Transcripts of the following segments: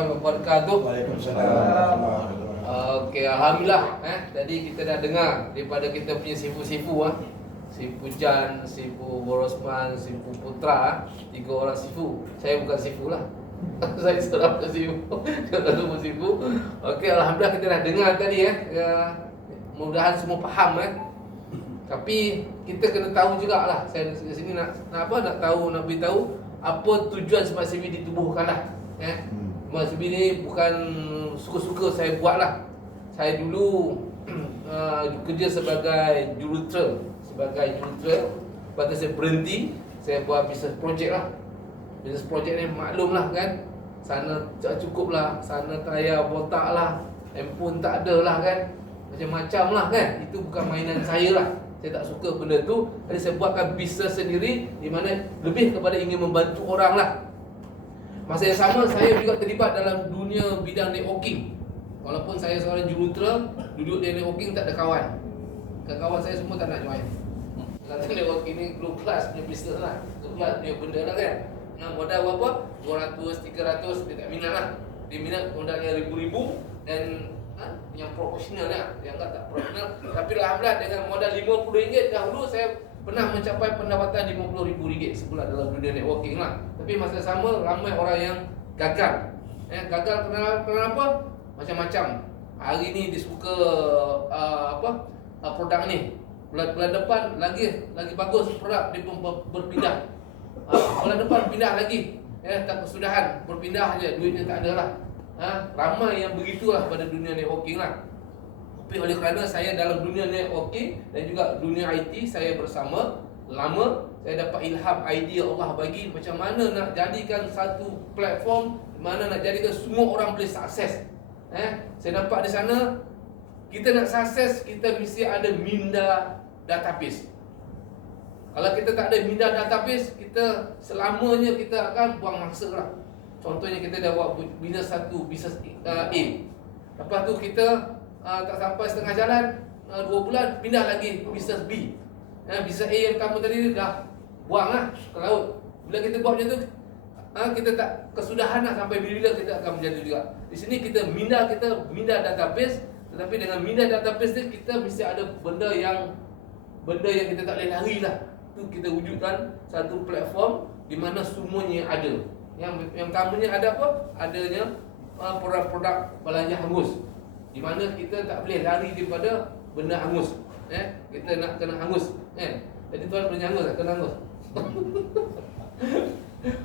warahmatullahi wabarakatuh. Waalaikumsalam. Okey, alhamdulillah tadi kita dah dengar daripada kita punya sifu-sifu Sifu Jan, Sifu Borosman, Sifu Putra, 3 orang sifu. Saya bukan sifu lah. Saya seorang sifu. Kita semua sifu. Okey, alhamdulillah kita dah dengar tadi mudah-mudahan semua faham Tapi kita kena tahu jugalah. Saya di sini nak tahu, nak beritahu apa tujuan Smart CV ditubuhkanlah. Smart CV ni bukan suka-suka saya buatlah. Saya dulu kerja sebagai jurulatera. Lepas tu saya berhenti, saya buat business project lah. Business project ni maklum lah kan, sana tak cukup lah, sana tayar botak lah, handphone tak ada lah kan, macam-macam lah kan. Itu bukan mainan saya lah. Saya tak suka benda tu. Jadi saya buatkan bisnes sendiri, di mana lebih kepada ingin membantu orang lah. Masa yang sama saya juga terlibat dalam dunia bidang networking. Walaupun saya seorang jurulatera, duduk di networking tak ada kawan. Kawan saya semua tak nak join. Kata networking ni low class punya bisnes lah, low class punya benda lah kan. Modal berapa? 200, 300, dia tak minat lah. Dia minat modalnya ribu-ribu dan yang profesional lah, yang tak profesional. Tapi alhamdulillah dengan modal RM50 dahulu saya pernah mencapai pendapatan RM50,000 sebulan dalam dunia networking lah. Tapi masa sama ramai orang yang gagal. Gagal kenapa? Macam-macam. Hari ni dia suka produk ni. Bulan depan lagi bagus produk dia pun berpindah. Bulan depan pindah lagi. Tak kesudahan, berpindah je, duitnya tak ada lah. Ramai yang begitulah pada dunia networking lah. Tapi oleh kerana saya dalam dunia networking dan juga dunia IT, saya bersama lama, saya dapat ilham idea Allah bagi macam mana nak jadikan satu platform di mana nak jadikan semua orang boleh sukses. Saya nampak di sana, kita nak sukses, kita mesti ada minda database. Kalau kita tak ada minda database, kita selamanya kita akan buang masa lah. Contohnya kita dah buat bisnes satu, bisnes A. Lepas tu kita tak sampai setengah jalan, 2 bulan pindah lagi bisnes B. Bisnes A yang pertama tadi dah buang lah ke laut. Bila kita buat macam tu, kita tak kesudahan lah sampai bila kita akan menjadi juga. Di sini kita minda database, tetapi dengan minda database ni kita mesti ada benda yang kita tak boleh lari lah. Tu kita wujudkan satu platform di mana semuanya ada. Yang utamanya ada apa? Adanya produk-produk belanja hangus, di mana kita tak boleh lari daripada benda hangus. Kita nak kena hangus. Jadi tuan belanja hangus tak? Kena hangus.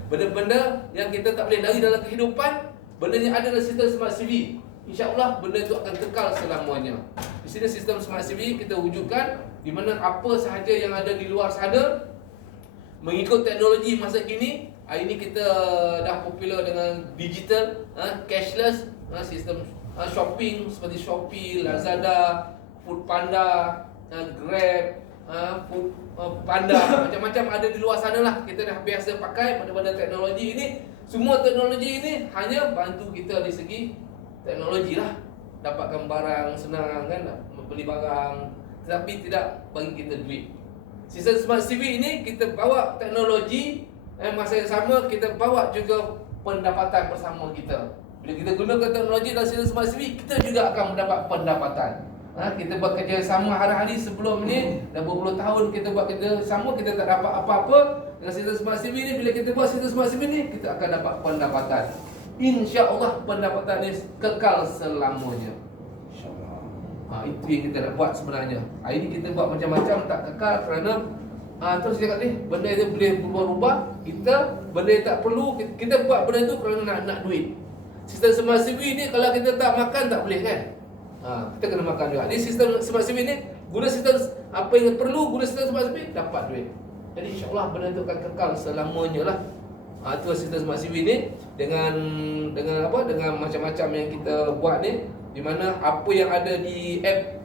Benda-benda yang kita tak boleh lari dalam kehidupan, benda yang ada dalam sistem Smart CV, InsyaAllah benda itu akan kekal selamanya. Di sini sistem Smart CV kita wujudkan di mana apa sahaja yang ada di luar sana mengikut teknologi masa kini. Hari ini kita dah popular dengan digital, cashless, sistem shopping seperti Shopee, Lazada, Foodpanda, Grab, Panda, macam-macam ada di luar sana lah. Kita dah biasa pakai benda-benda teknologi ini. Semua teknologi ini hanya bantu kita di segi teknologi lah. Dapatkan barang senang kan, beli barang, tetapi tidak bagi kita duit. Sistem Smart CV ini kita bawa teknologi, masa yang sama kita bawa juga pendapatan bersama kita. Bila kita gunakan teknologi dalam sistem Smart CV, kita juga akan mendapat pendapatan. Kita buat kerja sama hari-hari sebelum ni, dah berpuluh tahun kita buat kerja sama, kita tak dapat apa-apa. Dengan sistem Smart CV ni, bila kita buat sistem Smart CV ni, kita akan dapat pendapatan. InsyaAllah pendapatan ni kekal selamanya. Itu yang kita nak buat sebenarnya. Hari ni kita buat macam-macam tak kekal kerana terus cakap ni, benda itu boleh berubah-ubah. Benda yang tak perlu, kita buat benda itu kerana nak duit. Sistem Smart CV ni kalau kita tak makan tak boleh kan. Kita kena makan juga. Jadi sistem Smart CV ni, guna sistem apa yang perlu, guna sistem Smart CV, dapat duit. Jadi insyaAllah benda itu akan kekal selamanya lah. Itu sistem Smart CV ni dengan macam-macam yang kita buat ni, di mana apa yang ada di app,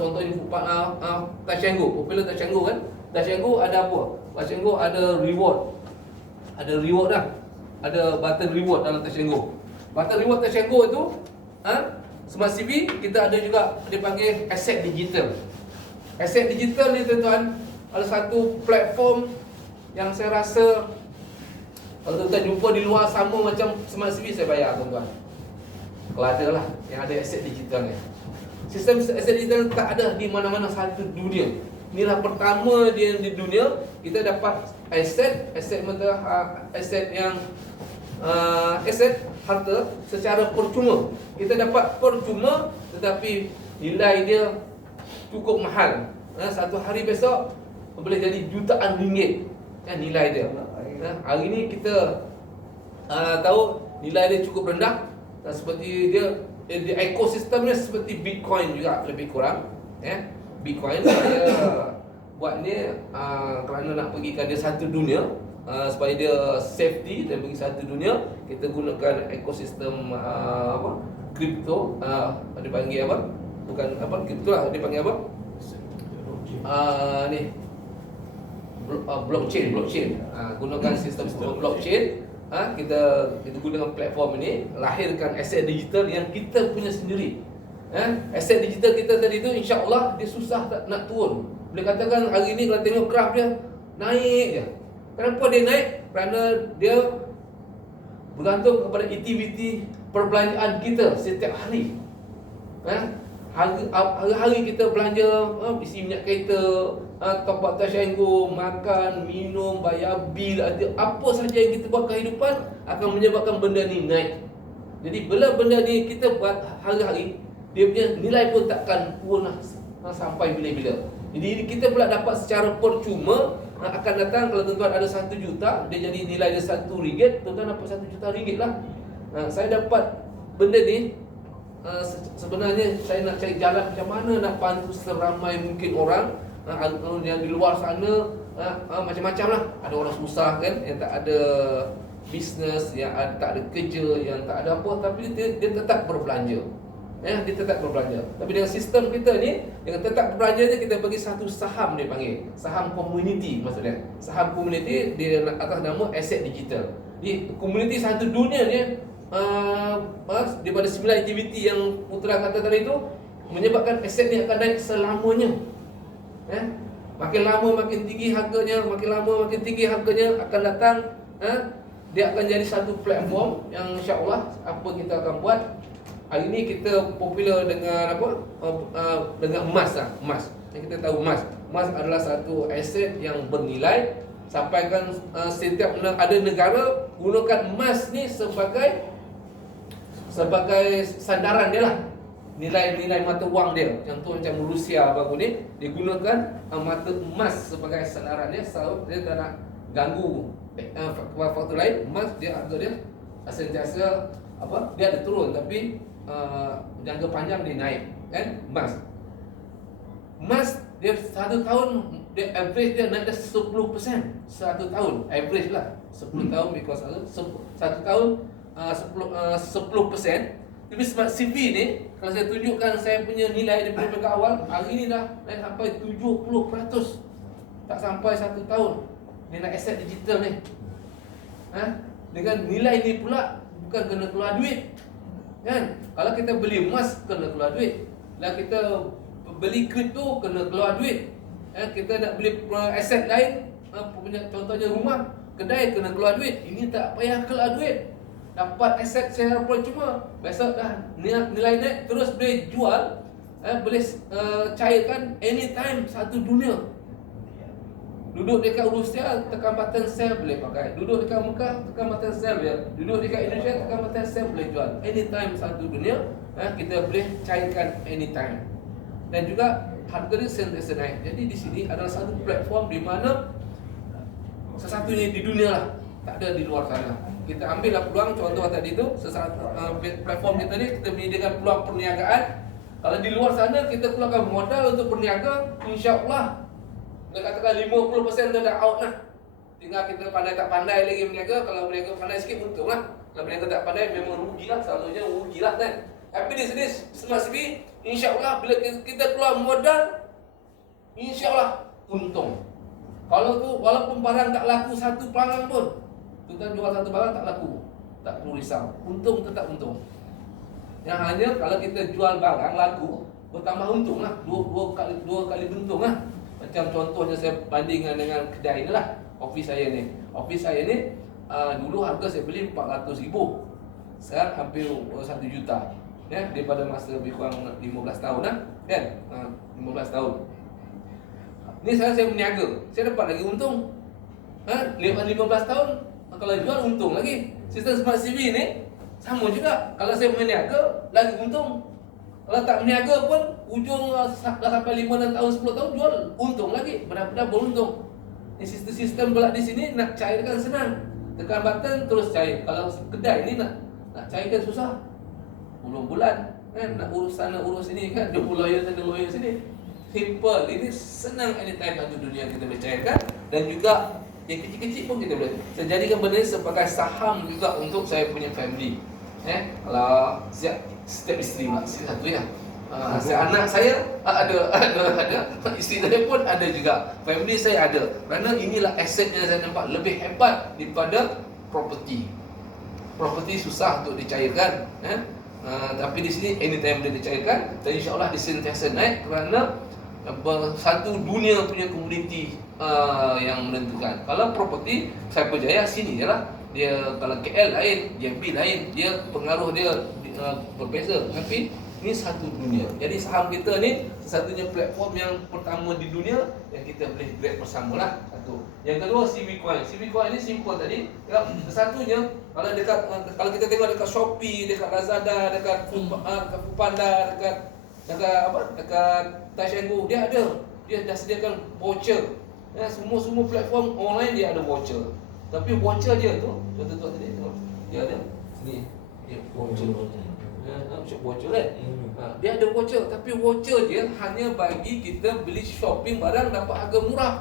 contohnya Touch 'n Go, popular Touch 'n Go kan. Touch 'n Go ada apa? Touch 'n Go ada reward. Ada reward dah. Ada button reward dalam Touch 'n Go. Button reward Touch 'n Go itu, Smart CV kita ada juga dipanggil aset digital. Aset digital ni tuan-tuan, ada satu platform yang saya rasa Kalau tuan-tuan jumpa di luar sama macam smart CV, saya bayar tuan-tuan. Kalau ada lah yang ada aset digital ni. Sistem aset digital tak ada di mana-mana satu dunia. Inilah pertama dia di dunia. Kita dapat aset yang aset harta secara percuma. Kita dapat percuma, tetapi nilai dia cukup mahal. Satu hari besok boleh jadi jutaan ringgit nilai dia. Hari ni kita tahu nilai dia cukup rendah. Seperti dia ekosistemnya seperti Bitcoin juga lebih kurang. Bitcoin saya buat ni kerana nak pergikan dia satu dunia, supaya dia safety dan pergi satu dunia. Kita gunakan ekosistem kripto, dipanggil apa? Bukan apa kripto lah, dipanggil apa? Ni blockchain. Gunakan sistem blockchain. Kita gunakan platform ini, lahirkan aset digital yang kita punya sendiri. Aset digital kita tadi tu insya-Allah dia susah tak nak turun. Boleh katakan hari ni kalau tengok graf dia naik je. Kenapa dia naik? Kerana dia bergantung kepada aktiviti perbelanjaan kita setiap hari. Hari-hari kita belanja, isi minyak kereta, top up Tashenko, makan, minum, bayar bil, apa saja yang kita buat kehidupan akan menyebabkan benda ni naik. Jadi bila benda ni kita buat hari-hari, dia punya nilai pun takkan turun sampai bila-bila. Jadi kita pula dapat secara percuma. Akan datang kalau tuan-tuan ada 1 juta, dia jadi nilai dia RM1, tuan-tuan dapat RM1 juta lah. Saya dapat benda ni, sebenarnya saya nak cari jalan macam mana nak bantu seramai mungkin orang yang di luar sana, macam-macam lah. Ada orang susah kan, yang tak ada bisnes, yang tak ada kerja, yang tak ada apa, tapi dia tetap berbelanja. Dia tetap berbelanja. Tapi dengan sistem kita ni, dengan tetap berbelanja ni, kita bagi satu saham, dia panggil saham komuniti. Maksudnya saham komuniti dia atas nama aset digital. Jadi komuniti satu dunia ni, daripada 9 aktiviti yang Putra kata tadi tu, menyebabkan aset ni akan naik selamanya. Makin lama makin tinggi harganya, makin lama makin tinggi harganya akan datang. Dia akan jadi satu platform yang insya-Allah apa kita akan buat. Hari ni kita popular dengan apa? Dengan emas lah. Emas. Kita tahu emas. Emas adalah satu aset yang bernilai. Sampaikan setiap ada negara gunakan emas ni sebagai sandaran dia lah. Nilai mata wang dia. Contoh macam Rusia baru ni, dia gunakan mata emas sebagai sandaran dia. So dia tak nak ganggu faktor lain. Emas dia harga dia sentiasa dia ada turun, tapi jangka panjang dia naik kan. Emas dia 1 tahun dia average dia naik 10%. 1 tahun average lah. 10 tahun because 1 tahun 10%. Tapi smart CV ni, kalau saya tunjukkan saya punya nilai daripada peringkat awal, hari ni dah naik sampai 70%. Tak sampai 1 tahun nilai aset digital ni. Dengan nilai ni pula bukan kena keluar duit kan. Kalau kita beli emas kena keluar duit. Kalau kita beli kripto kena keluar duit. Kita nak beli aset lain, contohnya rumah, kedai kena keluar duit. Ini tak payah keluar duit. Dapat aset secara percuma. Besok dah nilai naik, terus boleh jual, boleh cairkan anytime satu dunia. Duduk dekat Rusia, tekan button sell boleh pakai. Duduk dekat Mekah, tekan button sell boleh. Duduk dekat Indonesia, tekan button sell boleh jual. Anytime satu dunia, kita boleh cairkan anytime. Dan juga harga dia sentiasa naik. Jadi di sini adalah satu platform di mana sesatunya di dunia lah, tak ada di luar sana. Kita ambillah peluang, contoh tadi tu, platform kita ni, kita menyediakan peluang perniagaan. Kalau di luar sana kita keluarkan modal untuk berniaga, insya-Allah kita katakan 50% tu dah out lah. Tinggal kita pandai tak pandai lagi berniaga. Kalau berniaga pandai sikit untung lah. Kalau berniaga tak pandai memang rugi lah. Selalunya rugi lah kan. Tapi di sini Smart CV, insya-Allah bila kita keluar modal, insya-Allah untung. Kalau tu walaupun barang tak laku satu barang pun, kita jual satu barang tak laku, tak perlu risau. Untung tetap untung. Yang hanya kalau kita jual barang laku, bertambah untung lah. Dua kali untung lah. Macam contohnya saya bandingkan dengan kedai ni lah. Office saya ni dulu harga saya beli 400,000, sekarang hampir 1 juta. Ya, daripada masa lebih kurang 15 tahun lah, kan? 15 tahun. Ni sekarang saya berniaga, saya dapat lagi untung. 15 tahun kalau jual untung lagi. Sistem Smart CV ni sama juga. Kalau saya berniaga lagi untung. Kalau tak berniaga pun ujung dah sampai 5 tahun 10 tahun jual untung lagi, benar-benar beruntung. Ni sistem pula di sini nak cairkan senang. Tekan button terus cair. Kalau kedai ni nak cairkan susah. Bulan-bulan kan, nak urus sana urus sini kan, 20 lawyer sana lawyer sini. Simple, ini senang, anytime satu dunia kita boleh cairkan. Dan juga yang kecil-kecil pun kita boleh. Saya jadikan benda ni sebagai saham juga untuk saya punya family. Kalau setiap isteri pula, isteri satu ya. Anak saya ada, isteri saya pun ada juga, family saya ada. Kerana inilah aset yang saya nampak lebih hebat daripada property. Property susah untuk dicairkan, tapi di sini anytime boleh dicairkan. Dan insya-Allah dia sentiasa naik kerana satu dunia punya komuniti yang menentukan. Kalau property Cyber Jaya sini je lah. Dia kalau KL lain, JB lain, dia pengaruh dia berbeza. Tapi ni satu dunia. Jadi saham kita ni satu-satunya platform yang pertama di dunia yang kita boleh trade bersama lah. Satu. Yang kedua CV Coin. CV Coin ni simple tadi. Ya, satunya kalau kita tengok dekat Shopee, dekat Lazada, dekat Foodpanda, dekat Touch and Go, dia ada. Dia dah sediakan voucher. Ya, semua platform online dia ada voucher. Tapi voucher dia tu, contoh tadi tengok. Dia ada sini. Dia voucher. Voucher kan? Dia ada voucher, tapi voucher dia hanya bagi kita beli shopping barang dapat harga murah.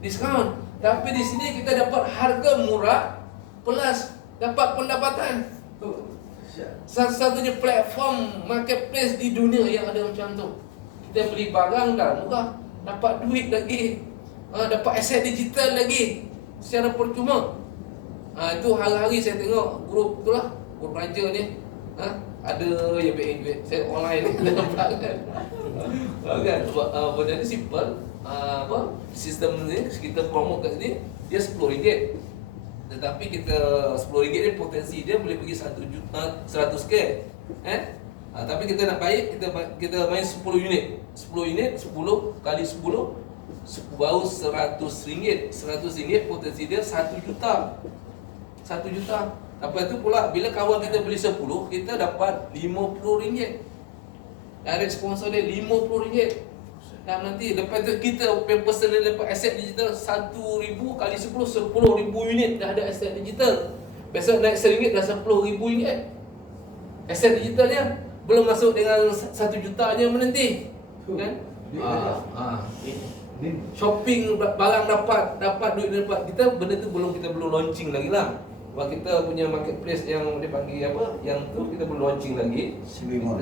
Diskaun. Tapi di sini kita dapat harga murah plus dapat pendapatan. Satu-satunya platform marketplace di dunia yang ada macam tu. Kita beli barang dah murah, dapat duit lagi, dapat aset digital lagi secara percuma. Itu hari-hari saya tengok grup tu lah, grup raja ni. Ada yang duit saya online ni nampak kan. Kan benda ni simple. Sistem ni kita promote kat sini dia RM10. Tetapi kita RM10 ni potensi dia boleh pergi 1 juta 100k. Tapi kita nak baik, kita main 10 unit. 10 unit 10 kali 10 baru RM100. RM100 potensi dia 1 juta. 1 juta. Lepas tu pula bila kawan kita beli 10, kita dapat RM50. Direct sponsor dia RM50. Dan nanti lepas tu kita personal dapat aset digital 1,000 kali 10 10,000 unit dah ada aset digital. Besok naik RM1 dah RM10,000. Aset digitalnya belum masuk dengan 1 jutanya menanti. Kan? Shopping barang dapat duit dapat. Kita benda tu kita belum launching lagi lah. Sebab kita punya marketplace yang dipanggil apa, yang tu kita belum launching lagi. CV Mall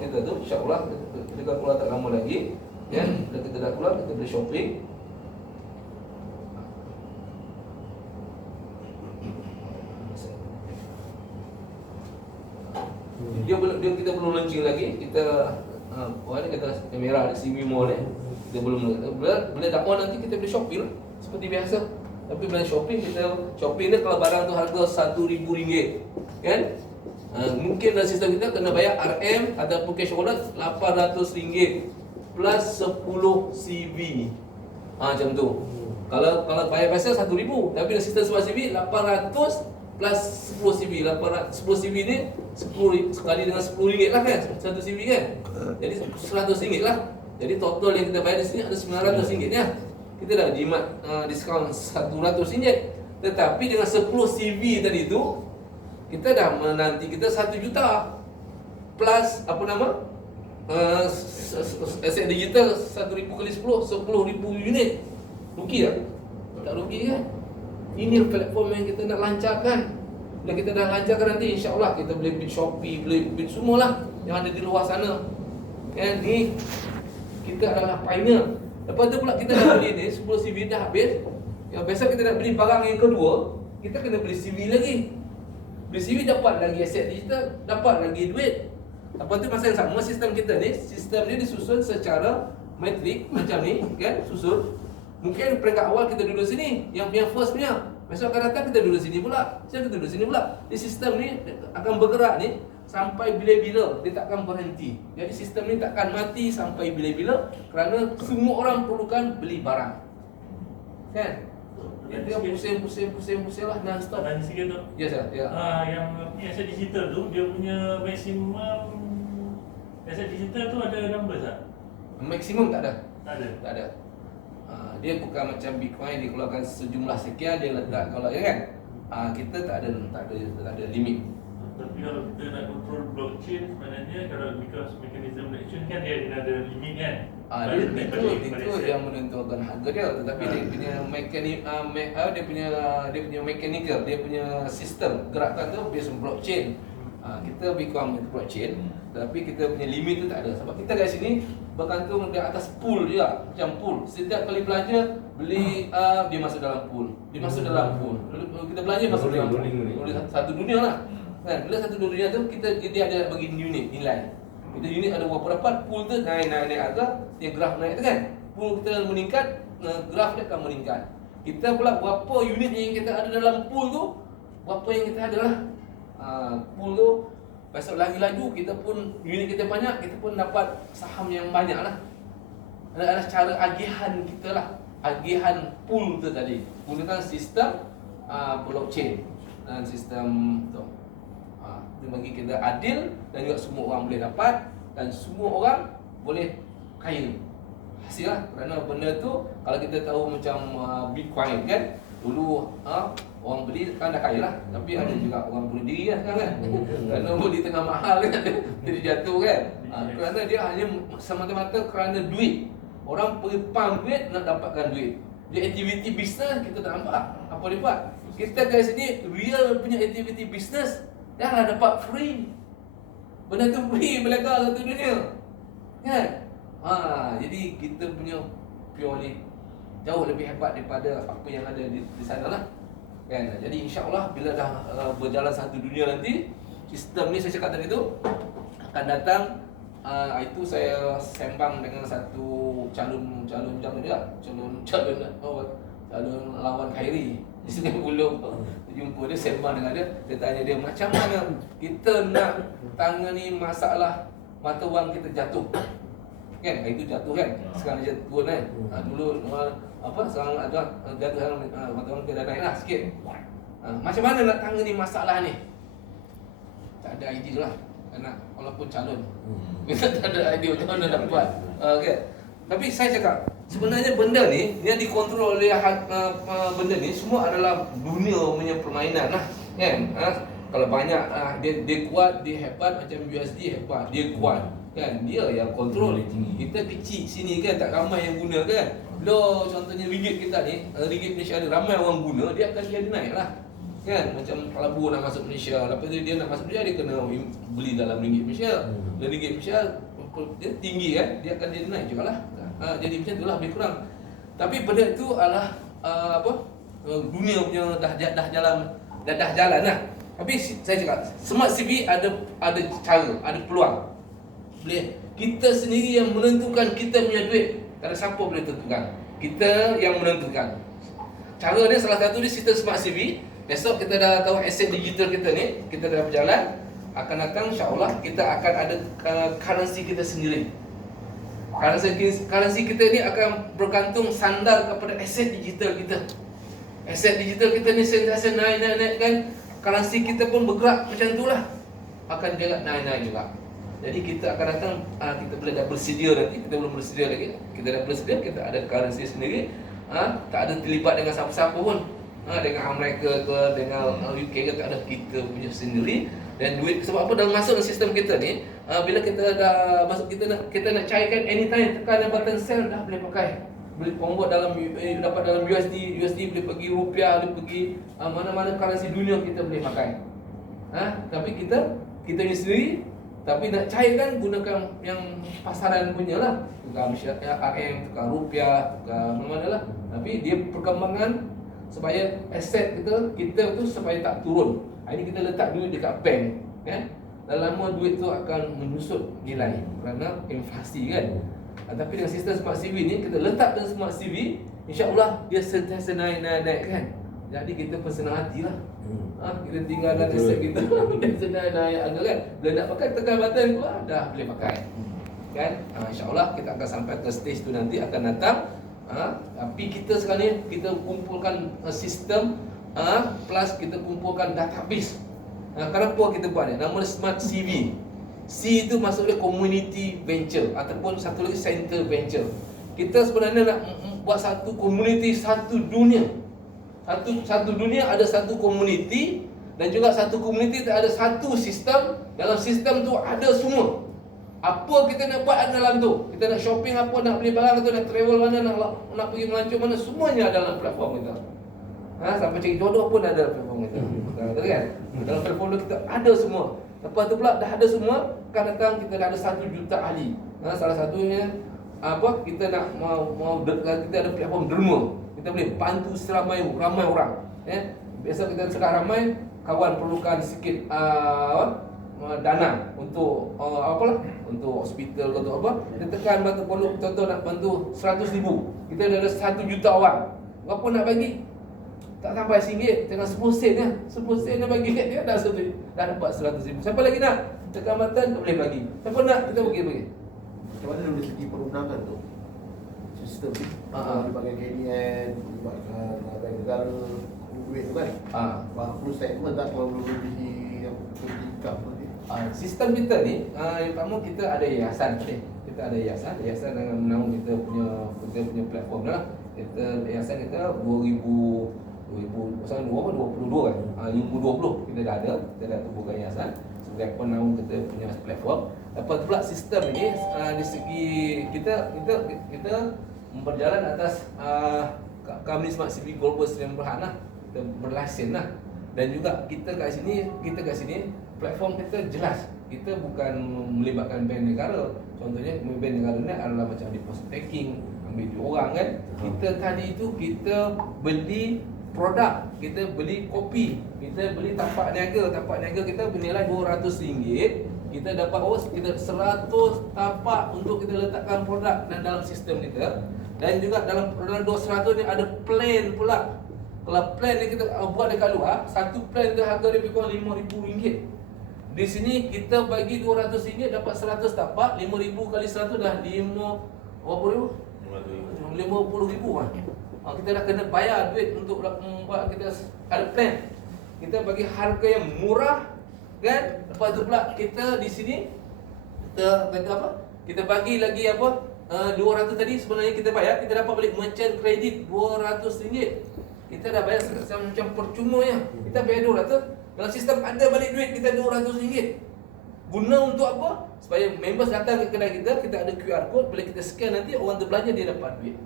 kita tu insya-Allah kita keluar tak lama lagi. Ya, kita dah keluar, kita boleh shopping. Kita belum launching lagi. Kita ni kata kamera di CV Mall ni. Kita belum boleh dakwah nanti kita boleh shopping lah, seperti biasa. Tapi bila shopping ni kalau barang tu harga RM1,000, kan? Mungkin dalam sistem kita kena bayar RM ataupun cash wallet RM800 plus 10 CV. Macam tu. Kalau bayar biasa RM1,000, tapi dalam sistem Smart CV 800 plus 10 CV. 10 CV ni 10 sekali dengan RM10 lah kan? 1 CV kan? Jadi RM100 lah. Jadi total yang kita bayar di sini ada RM900 ya. Kita dah jimat diskaun RM100. Tetapi dengan 10 CV tadi tu, kita dah menanti kita 1 juta plus apa nama aset digital 1,000 kali 10 10,000 unit. Rugi tak? Tak rugi kan? Ini platform yang kita nak lancarkan. Bila kita dah lancarkan nanti, insya-Allah kita boleh bid Shopee, boleh bid semualah yang ada di luar sana. Ni kita adalah pioneer. Lepas tu pula kita dah beli ni 10 CV dah habis. Yang biasa kita nak beli barang yang kedua, kita kena beli CV lagi. Beli CV dapat lagi aset digital, dapat lagi duit. Lepas tu masa yang sama sistem kita ni, sistem ni disusun secara metrik macam ni kan, susun. Mungkin peringkat awal kita duduk sini, yang first punya. Besok akan datang kita duduk sini pula, kita duduk sini pula. Di sistem ni akan bergerak ni sampai bila-bila, dia takkan berhenti. Jadi sistem ni takkan mati sampai bila-bila kerana semua orang perlukan beli barang. Kan? Dia pusing lah non-stop. Tanya sikit tu. Ya, sir. Ya. Yang punya aset digital tu, dia punya maksimum aset digital tu ada number tak? Maksimum tak ada. Tak ada. Tak ada. Dia bukan macam Bitcoin, dia keluarkan sejumlah sekian, dia letak kalau ya kan. Kita tak ada limit. Tapi kalau kita nak control blockchain, sebenarnya kalau because mechanism action kan dia ada limit kan. Itu yang menentukan harga dia, tetapi dia punya dia punya mechanical, dia punya sistem gerakan tu based on blockchain. Kita Bitcoin blockchain, tapi kita punya limit tu tak ada. Sebab kita kat sini bergantung di atas pool juga, macam pool. Setiap kali belanja beli dia masuk dalam pool. Dia masuk dalam pool. Kita belanja masuk dalam pool. Satu dunia lah. Kan? Bila satu dunia tu dia ada bagi unit nilai. Kita unit ada berapa dapat, pool tu naik harga, dia graf naik tu kan. Pool kita meningkat, graf dia akan meningkat. Kita pula berapa unit yang kita ada dalam pool tu, berapa yang kita ada lah. Pool tu besok lagi laju, kita pun unit kita banyak, kita pun dapat saham yang banyak lah. Ada cara agihan kita lah, agihan pool tu tadi. Gunakan sistem blockchain dan sistem tu. Dia bagi kita adil dan juga semua orang boleh dapat dan semua orang boleh kaya. Hasil lah, kerana benda tu kalau kita tahu macam Bitcoin kan, dulu orang beli kan dah kaya lah, tapi ada juga orang bunuh diri lah sekarang kan. Kerana beli tengah mahal kan, jadi jatuh kan. Kerana dia hanya semata-mata kerana duit. Orang pergi pump duit nak dapatkan duit. Dia aktiviti bisnes kita tak nampak apa dia buat. Kita kat sini real punya aktiviti bisnes janganlah dapat free. Benda tu free belaka satu dunia. Kan? Jadi kita punya purely jauh lebih hebat daripada apa yang ada di sana lah. Kan? Jadi insya-Allah bila dah berjalan satu dunia nanti, sistem ni saya cakap tadi tu akan datang. Itu saya sembang dengan satu calon lawan Khairi di Sungai Buloh. Jumpa dia, sembang dengan dia, saya tanya dia macam mana kita nak tangani masalah mata wang kita jatuh. Kan? Itu jatuh kan? Sekarang dia turun kan? Dulu sekarang ada jatuh, mata wang kita dah naik lah sikit. Macam mana nak tangani masalah ni? Tak ada idea lah. Anak walaupun calon kita tak ada idea macam mana nak buat. Okay. Tapi saya cakap sebenarnya benda ni yang dikontrol oleh benda ni semua adalah dunia punya permainan lah kan. Kalau banyak dia kuat, dia hebat, macam USD hebat, dia kuat kan, dia yang kontrol. Kita kecil sini kan, tak ramai yang guna kan. Lo contohnya ringgit kita ni, ringgit Malaysia ni ramai orang guna, dia akan jadi naik lah kan. Macam pelabuhan nak masuk Malaysia, lepas tu dia nak masuk Malaysia, dia kena beli dalam ringgit Malaysia. Dan ringgit Malaysia dia tinggi kan, dia akan jadi naik juga lah. Jadi macam itulah, lebih kurang. Tapi benda itu adalah dunia punya dah jalan lah. Tapi saya cakap Smart CV ada cara, ada peluang. Boleh kita sendiri yang menentukan kita punya duit. Tak ada siapa boleh tentukan. Kita yang menentukan. Cara dia salah satu di sistem Smart CV. Besok kita dah tahu aset digital kita ni, kita dah berjalan, akan datang insya-Allah kita akan ada currency kita sendiri. Currency kita ni akan bergantung sandar kepada aset digital kita. Aset digital kita ni sentiasa naik kan. Currency kita pun bergerak macam itulah. Akan juga naik juga. Jadi kita akan datang, kita bila dah bersedia nanti, kita belum bersedia lagi. Kita dah bersedia, kita ada currency sendiri. Tak ada terlibat dengan siapa-siapa pun. Dengan Amerika ke, dengan UK ke, tak ada, kita punya sendiri. Dan duit, sebab apa dalam masuk dalam sistem kita ni, bila kita dah masuk, kita nak cairkan anytime, tekan button sell dah boleh pakai. Boleh convert dalam dapat dalam USD boleh pergi rupiah, boleh pergi mana-mana currency dunia kita boleh pakai. Tapi kita ni sendiri, tapi nak cairkan gunakan yang pasaran punya lah. Tukar RM, tukar rupiah, tukar mana-mana lah. Tapi dia perkembangan supaya aset kita tu supaya tak turun. Ini kita letak duit dekat bank kan. Dan lama duit tu akan menyusut nilai kerana inflasi kan. Tapi dengan sistem Smart CV ni, kita letak dalam Smart CV, insya-Allah dia sentiasa naik kan. Jadi kita bersenang hati lah. Kita tinggal dalam set kita, kita senang naik harga kan. Bila nak pakai tekan button keluar, dah boleh pakai. Kan? InsyaAllah kita akan sampai ke stage tu nanti akan datang. Tapi kita sekarang ni kita kumpulkan sistem plus kita kumpulkan database. Kenapa kita buat ni? Nama Smart CV. C itu maksudnya community venture ataupun satu lagi center venture. Kita sebenarnya nak buat satu community, satu dunia. Satu dunia ada satu community, dan juga satu community ada satu sistem. Dalam sistem tu ada semua. Apa kita nak buat ada dalam tu. Kita nak shopping apa, nak beli barang atau nak travel mana, nak pergi melancong mana, semuanya ada dalam platform kita. Sampai cari jodoh pun ada dalam platform kita. Betul kan? Dalam platform kita ada semua. Lepas tu pula dah ada semua, akan datang kita dah ada 1 juta ahli. Salah satunya kita nak kita ada platform derma. Kita boleh bantu ramai orang. Biasa kita sedang ramai, kawan perlukan sikit dana untuk untuk hospital ke untuk apa, kita tekan bantu perlu, contoh nak bantu 100,000, kita dah ada 1 juta orang. Berapa nak bagi? Tak sampai RM1, tengah 10 sen ya. 10 sen dia bagi kat dia dah dapat 100,000. Siapa lagi nak? Tekan button tak boleh bagi. Siapa nak kita bagi. Macam mana dari segi perundangan tu? Sistem dia pakai KDN, dibuatkan bank negara, duit tu kan? Perlu statement tak kalau melebihi yang income tu? Sistem kita ni, yang pertama kita ada yayasan ni. Kita ada yayasan dengan menaung kita punya platform lah. Yayasan kita 2022 kan? 2020 kita dah tubuhkan yayasan sebagai penaung kita punya platform. Lepas tu pula sistem ini di segi kita berjalan atas kami Smart CV Global Sdn Bhd lah. Kita berlesen lah. Dan juga kita kat sini platform kita jelas. Kita bukan melibatkan bank negara. Contohnya bank negara ni adalah macam deposit taking, ambil duit orang kan. Kita tadi tu kita beli produk, kita beli kopi, kita beli tapak niaga. Tapak niaga kita bernilai RM200. Kita dapat kita 100 tapak untuk kita letakkan produk dalam sistem kita. Dan juga dalam 200 ni ada plan pula. Kalau plan ni kita buat dekat luar, satu plan tu harga dia kurang RM5,000. Di sini kita bagi RM200 dapat 100 tapak, 5,000 kali 100 dah 50,000 kan. Kita dah kena bayar duit untuk buat kita ada plan. Kita bagi harga yang murah kan. Lepas tu pula kita di sini kita kata apa? Kita bagi lagi apa? 200 tadi sebenarnya kita bayar, kita dapat balik merchant kredit RM200. Kita dah bayar macam percuma ya. Kita bayar 200, dalam sistem ada balik duit kita RM200. Guna untuk apa? Supaya members datang ke kedai kita ada QR code, bila kita scan nanti orang tu belanja dia dapat duit.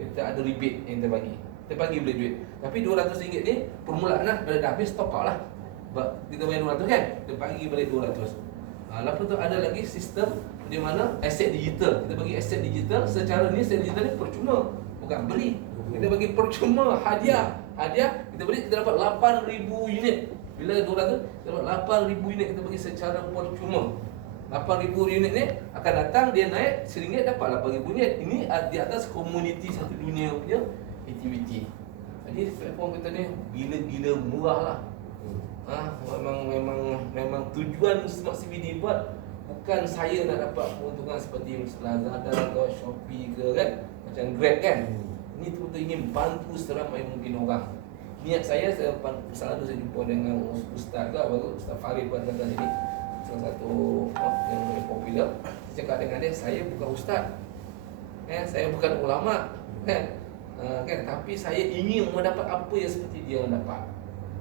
Kita ada rebate yang kita bagi. Kita bagi balik duit. Tapi RM200 ni permulaan lah, bila dah habis top up lah. Kita bayar 200 kan? Kita bagi balik 200. Lepas tu ada lagi sistem di mana aset digital. Kita bagi aset digital secara ni, aset digital ni percuma, bukan beli. Kita bagi percuma, hadiah. Kita beli, kita dapat 8,000 unit. Bila 200, kita dapat 8,000 unit kita bagi secara percuma. 8,000 unit ni akan datang, dia naik RM1 dapat 8,000 unit. Ini di atas komuniti satu dunia punya aktiviti. Jadi platform kita ni gila-gila murah lah. Memang tujuan Smart CV dibuat bukan saya nak dapat keuntungan seperti Lazada ke Shopee ke kan, macam Grab kan. Ini betul-betul ingin bantu seramai mungkin orang. Niat saya selalu saya jumpa dengan Ustaz ke, baru Ustaz Farid pun datang sini, salah satu yang lebih popular. Saya cakap dengan dia, saya bukan Ustaz, saya bukan ulama kan, tapi saya ingin mendapat apa yang seperti dia dapat.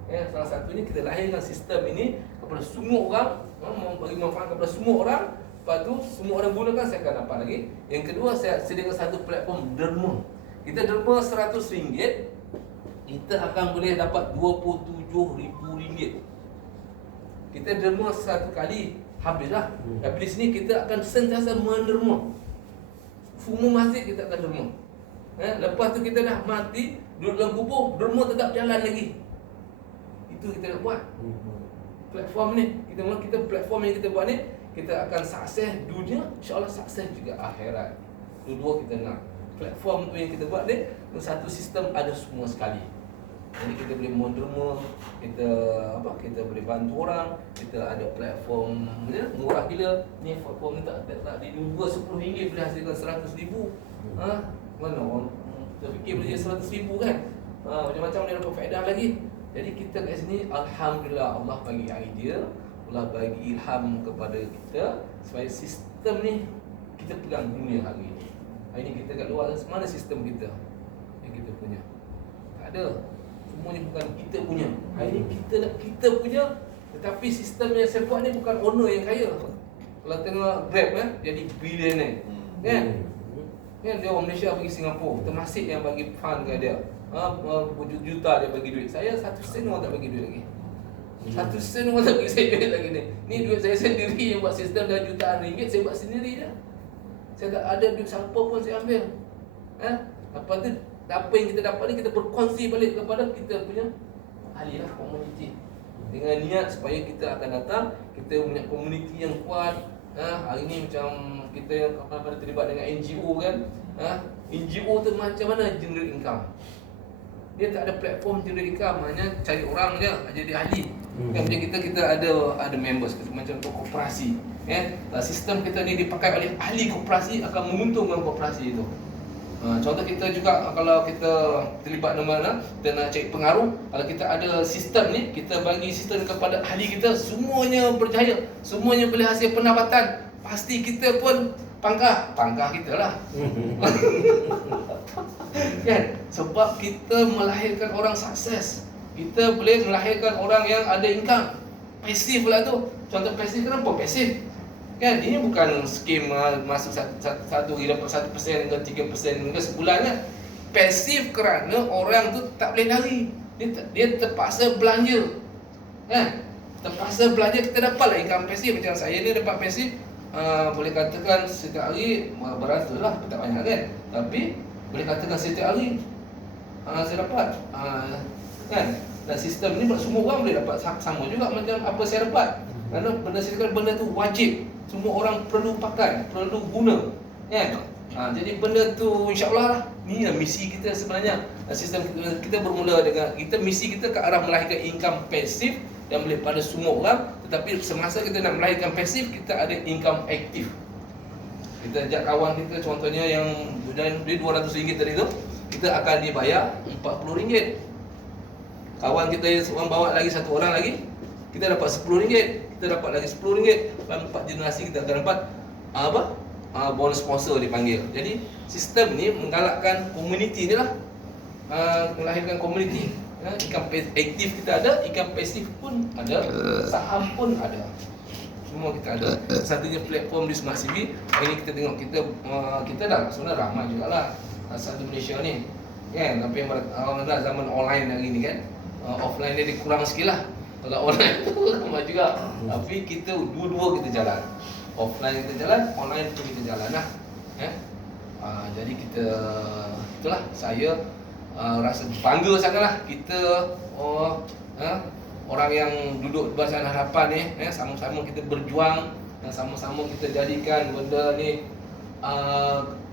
Salah satunya kita lahirkan sistem ini kepada semua orang, bagi manfaat kepada semua orang. Lepas tu semua orang gunakan, saya akan dapat lagi. Yang kedua, saya sediakan satu platform derma. Kita derma RM100, kita akan boleh dapat RM27,000. Kita derma satu kali, habislah. Tapi di sini kita akan sentiasa menderma. Semua masjid kita akan derma. Lepas tu kita dah mati, duduk dalam kubur, derma tetap jalan lagi. Itu kita nak buat. Platform ni, kita platform yang kita buat ni, kita akan sukses dunia, insya-Allah sukses juga akhirat. Dua-dua kita nak. Platform tu yang kita buat ni, satu sistem ada semua sekali. Jadi kita boleh moderma, kita boleh bantu orang, kita ada platform murah gila. Ni platform ni tak di dua RM10 boleh hasilkan RM100,000. Mana orang terfikir boleh jadi RM100,000 kan? Macam-macam dia dapat faedah lagi. Jadi kita kat sini alhamdulillah Allah bagi idea, Allah bagi ilham kepada kita supaya sistem ni kita pegang dunia hari ini. Hari ni kita kat luar, mana sistem kita yang kita punya? Tak ada. Semuanya bukan kita punya. Hari ni kita punya, tetapi sistem yang saya buat ni bukan owner yang kaya. Kalau tengok Grab jadi billionaire. Kan? Kan dia orang Malaysia pergi Singapura, termasuk yang bagi fund ke dia. Berjuta dia bagi duit. Saya 1 sen orang tak bagi duit lagi. 1 sen orang tak bagi saya duit lagi ni. Ni duit saya sendiri yang buat sistem dah jutaan ringgit, saya buat sendiri je. Saya tak ada duit siapa pun saya ambil. Lepas tu apa yang kita dapat ni kita berkongsi balik kepada kita punya ahli lah, komuniti. Dengan niat supaya kita akan datang, kita punya komuniti yang kuat. Hari ni macam kita yang pada terlibat dengan NGO kan. NGO tu macam mana generate income? Dia tak ada platform generate income, hanya cari orang je jadi ahli. Kan macam kita ada members macam untuk koperasi. Sistem kita ni dipakai oleh ahli koperasi akan menguntungkan koperasi itu. Contoh kita juga kalau kita terlibat mana kita nak cari pengaruh, kalau kita ada sistem ni, kita bagi sistem kepada ahli kita, semuanya berjaya, semuanya boleh hasil pendapatan, pasti kita pun pangkah kita lah. Kan? Sebab kita melahirkan orang sukses, kita boleh melahirkan orang yang ada income pasif pula tu. Contoh pasif, kenapa pasif? Kan ini bukan skim masuk 1 dapat 1% ke 3% ke sebulan kan. Pasif kerana orang tu tak boleh lari. Dia terpaksa belanja. Kan? Terpaksa belanja, kita dapatlah income pasif. Macam saya ni dapat pasif, boleh katakan setiap hari beratus lah, tak banyak kan. Tapi boleh katakan setiap hari saya dapat kan. Dan sistem ni semua orang boleh dapat sama juga macam apa saya dapat. Kerana benda tu wajib, semua orang perlu pakai, perlu guna kan. Jadi benda tu insya-Allah lah, ni lah misi kita sebenarnya. Sistem kita bermula dengan misi kita ke arah melahirkan income pasif dan boleh pada semua orang. Tetapi semasa kita nak melahirkan pasif, kita ada income aktif. Kita ajak kawan kita, contohnya yang dia RM200 tadi tu, kita akan dibayar RM40. Kawan kita yang seorang bawa lagi satu orang lagi, kita dapat RM10, kita dapat lagi RM10. 4 generasi kita akan dapat bonus sponsor dipanggil. Jadi sistem ni menggalakkan komuniti ni lah, melahirkan komuniti. Income aktif kita ada, income pasif pun ada, saham pun ada, semua kita ada. Satunya platform di Smart CV. Hari ni kita tengok kita dah sebenarnya ramai jugalah satu Malaysia ni kan. Tapi alhamdulillah zaman online hari ni kan, offline dia kurang sikit lah. Kalau online tu ramai juga. Tapi kita dua-dua kita jalan. Offline kita jalan, online pun kita jalan lah. Jadi itulah saya rasa bangga sangatlah kita orang yang duduk di Barisan Harapan ni, sama-sama kita berjuang dan sama-sama kita jadikan benda ni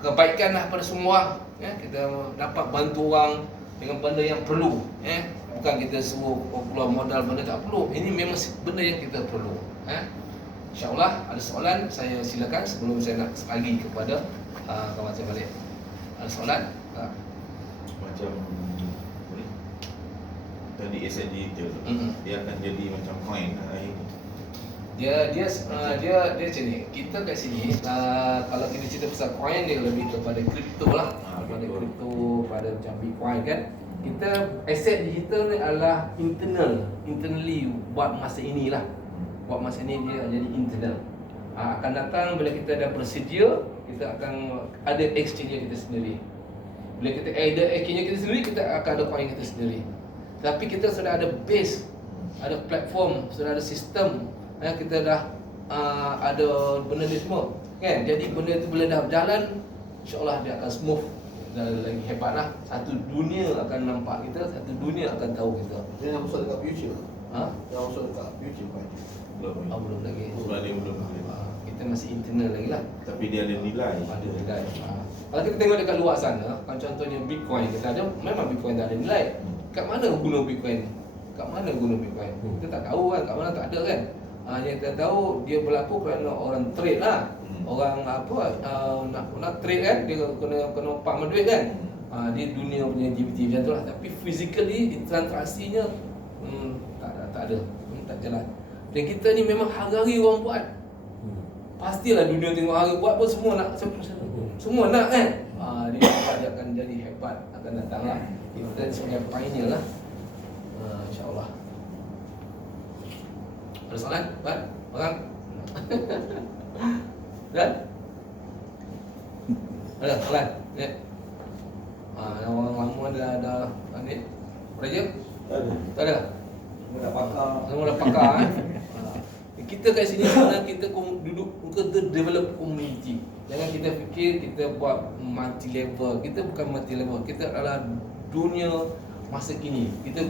kebaikan lah pada semua. Kita dapat bantu orang dengan benda yang perlu. Bukan kita suruh keluar modal benda tak perlu. Ini memang benda yang kita perlu. InsyaAllah ada soalan, saya silakan sebelum saya nak bagi kepada kawan saya balik. Ada soalan? Macam ni, tadi asset digital dia akan jadi macam coin akhir ni. Dia macam ni. Kita kat sini kalau kita cerita pasal coin, dia lebih kepada kripto lah. Pada kripto, pada macam Bitcoin kan. Kita aset digital ni adalah internally buat masa inilah. Buat masa ini dia jadi internal. Akan datang bila kita dah bersedia, kita akan ada exchange kita sendiri. Bila kita ada exchange kita sendiri, kita akan ada coin kita sendiri. Tapi kita sudah ada base, ada platform, sudah ada sistem. Kita dah ada benda ni semua kan. Jadi benda tu bila dah berjalan, insya-Allah dia akan smooth dan lagi hebat lah. Satu dunia akan nampak kita, satu dunia akan tahu kita. Dia nak masuk dekat future. Yang masuk dekat future kan. Belum lagi. Belum. Kita masih internal lagi lah. Tapi dia ada nilai. Ada nilai. Kalau kita tengok dekat luar sana, kan contohnya Bitcoin, kita ada, memang Bitcoin tak ada nilai. kat mana guna Bitcoin ni? Kat mana guna Bitcoin? Kita tak tahu kan, kat mana tak ada kan. Yang kita tahu dia berlaku kerana orang trade lah. Orang nak trade kan, dia kena pump duit kan. Dia dunia punya GPT macam tu lah. Tapi physically transaksinya tak ada, tak jalan. Dan kita ni memang hari-hari orang buat. Pastilah dunia tengok hari buat pun semua nak, semua nak kan. Dia akan jadi hebat akan datang lah. Kita sebagai pioneer lah, insyaAllah. Ada soalan? Kan? Orang? Dan? Ada soalan? Ya. Orang lama dah ni. Raja? Tak ada? Semua dah pakar Kita kat sini sebenarnya kita duduk, kita develop community. Jangan kita fikir kita buat multi level. Kita bukan multi level. Kita adalah dunia masa kini. Kita